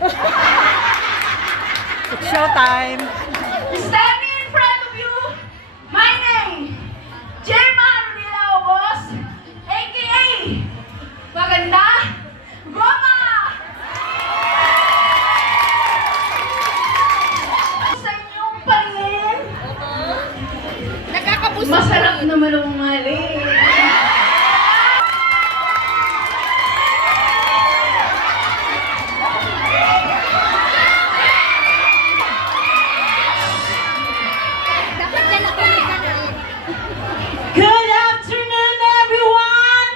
It's showtime. Standing in front of you, my name, Gemma Villalobos, aka Maganda Goma! Sa inyong paningin, masarap naman ang umali. Good afternoon, everyone!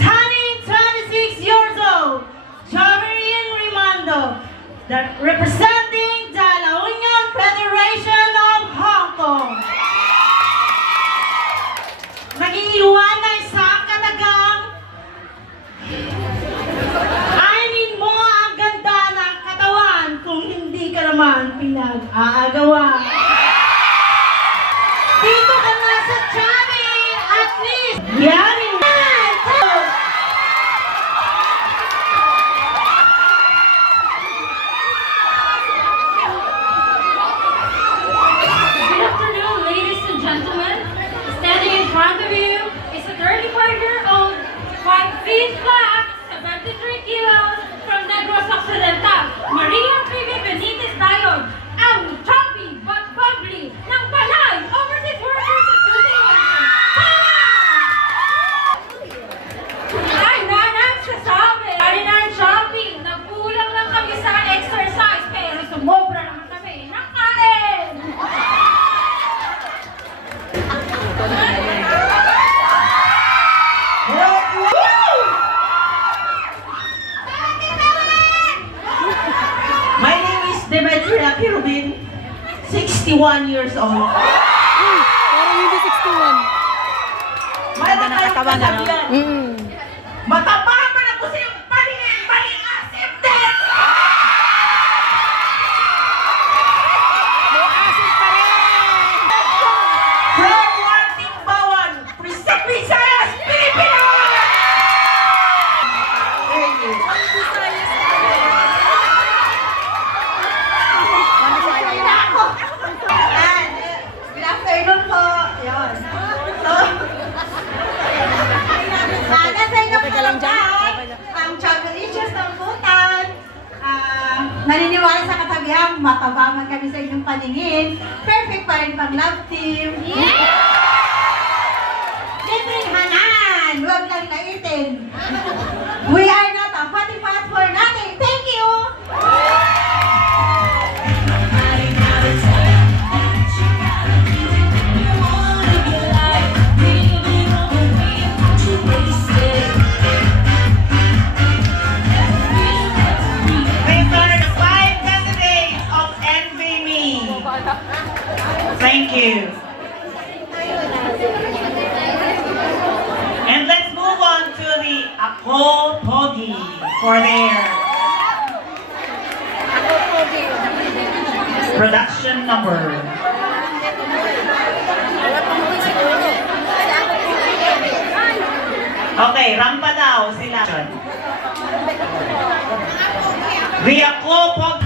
Standing 26 years old, Javerian Rimando, representing the La Union Federation of Hong Kong. Nag-iiwanay sa katagang, ainin mo ang ganda ng katawan kung hindi ka naman pinag-aagawa. Dito ka na sa chubby, at least, yummy man! Good afternoon, ladies and gentlemen. Standing in front of you is a 35-year-old, 5 feet flat, 73 kilos, from Negros Occidental, Maria Phoebe Benitez Dion, ang choppy but bubbly ng Panay Overseas Workers Association. Ay, nagsasabi! Ay, choppy! Nagkulang lang kami sa exercise, pero sumobra naman kami ng kain! My name is Demetria Kirubin, 61 years old. Parang hindi 61. Mayroon ng tayong katawan, ano? kasabihan. Matapang man ako sa iyong paningin, paniasim din! May asin pa rin! From Wartimbawan, Visayas, Pilipinas! Thank you. Ayan. Good afternoon po. Yun. So, nasa inyo Okay po ka lang lang dyan? lahat Okay lang. ang Chabelicious ng Butan. Naniniwala sa katabihang matabangan kami sa inyong paningin. Perfect pa rin pang love team. Libreng hanan. Huwag lang laitin. We are not a party pot for nothing. Thank you! These are the 5 candidates of Envy Me. Thank you. And let's move on to the Ako Pogi for their production number. Okay, rampa daw sila. The Ako Pogi.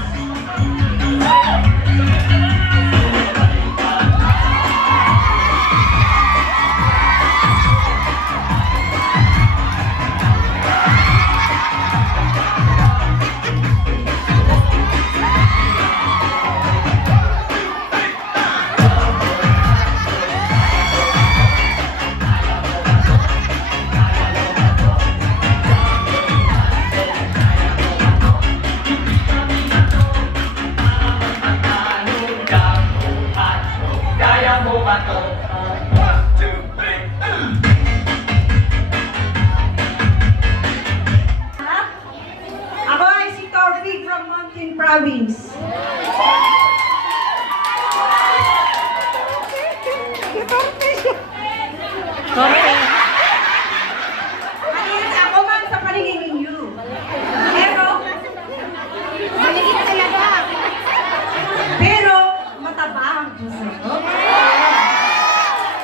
Ako ay si Torvig from Mountain Province. Sorry. Maliit ako man sa paningin ninyo. Pero, maliit talaga. Pero, matabang.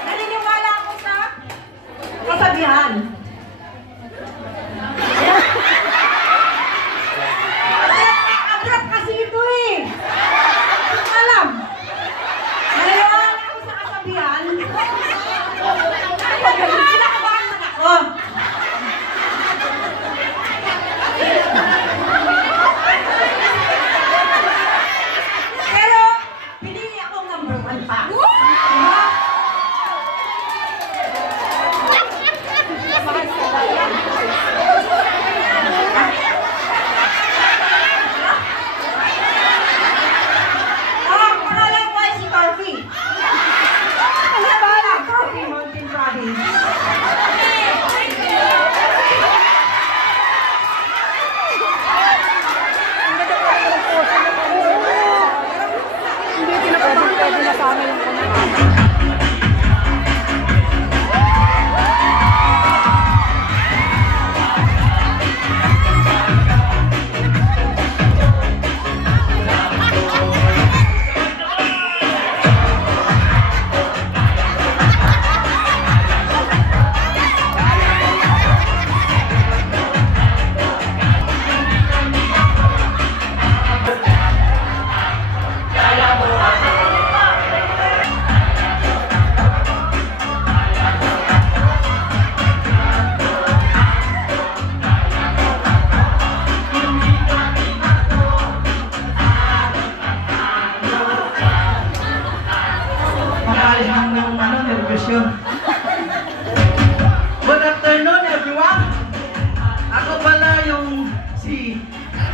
Naniniwala ako sa kasabihan.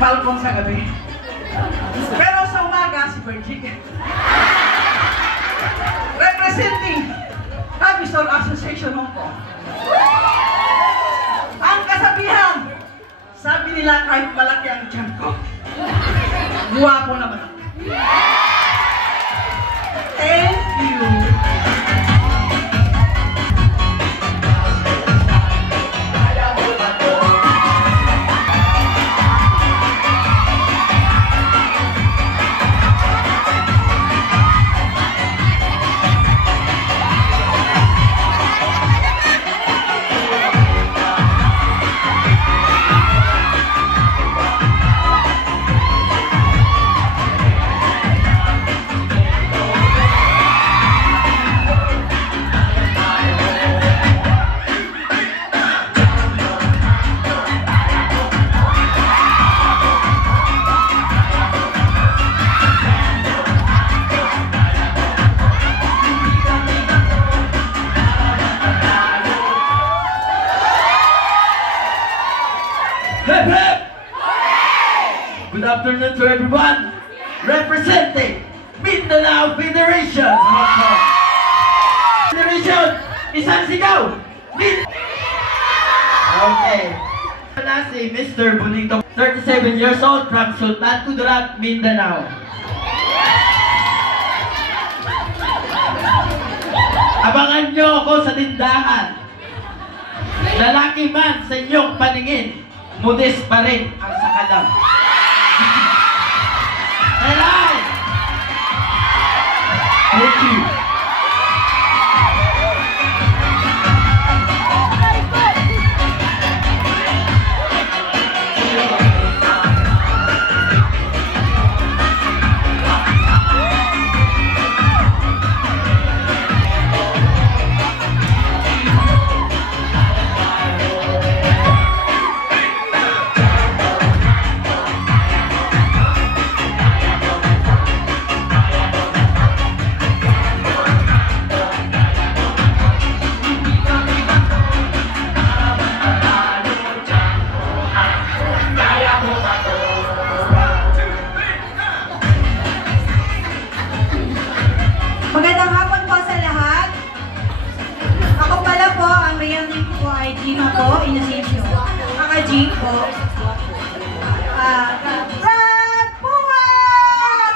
Falcon sa gabi. Pero sa umaga, si Virgie. Representing Cavison Association Hong Kong. Ang kasabihan, sabi nila kahit malaki ang tiyan ko, guwapo naman ako. Thank you. Hip hip! Good afternoon to everyone. Representing Mindanao Federation. Hong Kong. Federation, isang sigaw. Okay. Na si Mr. Bonito, 37 years old from Sultan Kudarat, Mindanao. Abangan nyo ako sa tindahan. Lalaki man sa inyong paningin, modest pa rin ang sakalam. Alright! Thank you. Magandang hapon po sa lahat. Ako pala po, ang real name ko ay Gino po, Inositio. Kaka G po. Brad Buwan!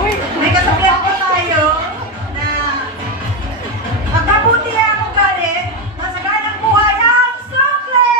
Uy, may kasabihan po tayo na magkabuti ang ugali, masaganang buhay ang sukli!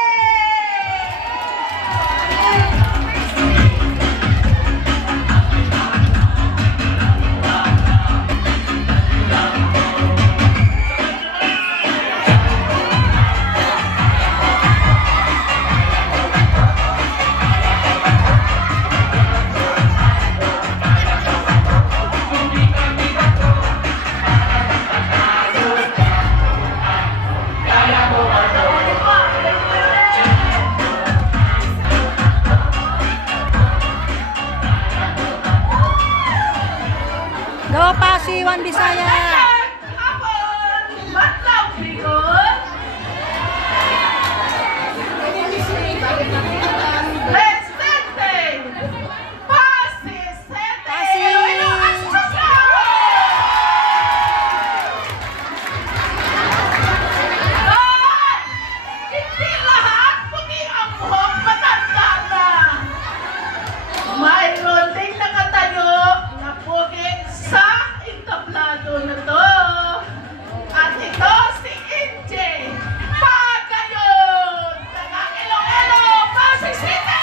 Go Pasig, One Bisaya. Mayroon ding nakatayo na pugi sa entablado na to. At ito si NJ Pagayon, taga Iloilo, Pasig City!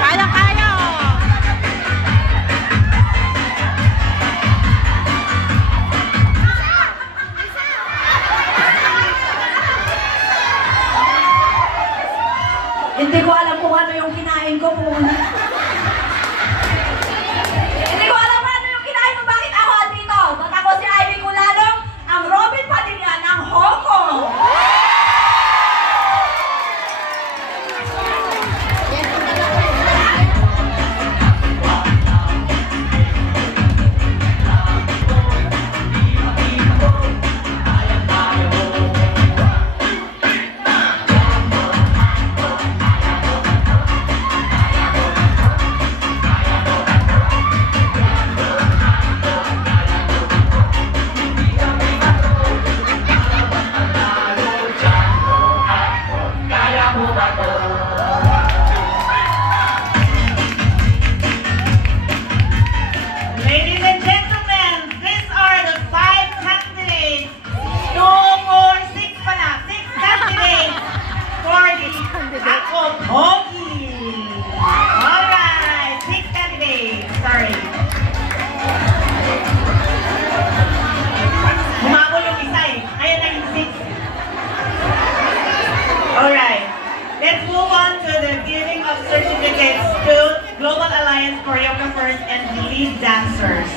Kaya-kaya. Hindi ko alam kung ano yung kinain ko po. Ladies and gentlemen, these are the 5 candidates. 2, 4, 6 pala. 6 candidates for the Ako Pogi. Alright, 6 candidates. Sorry. Humabol yung isa eh. Ayun na yung 6. Alright. Let's move on to the giving of certificates to Global Alliance Choreographers and lead dancers.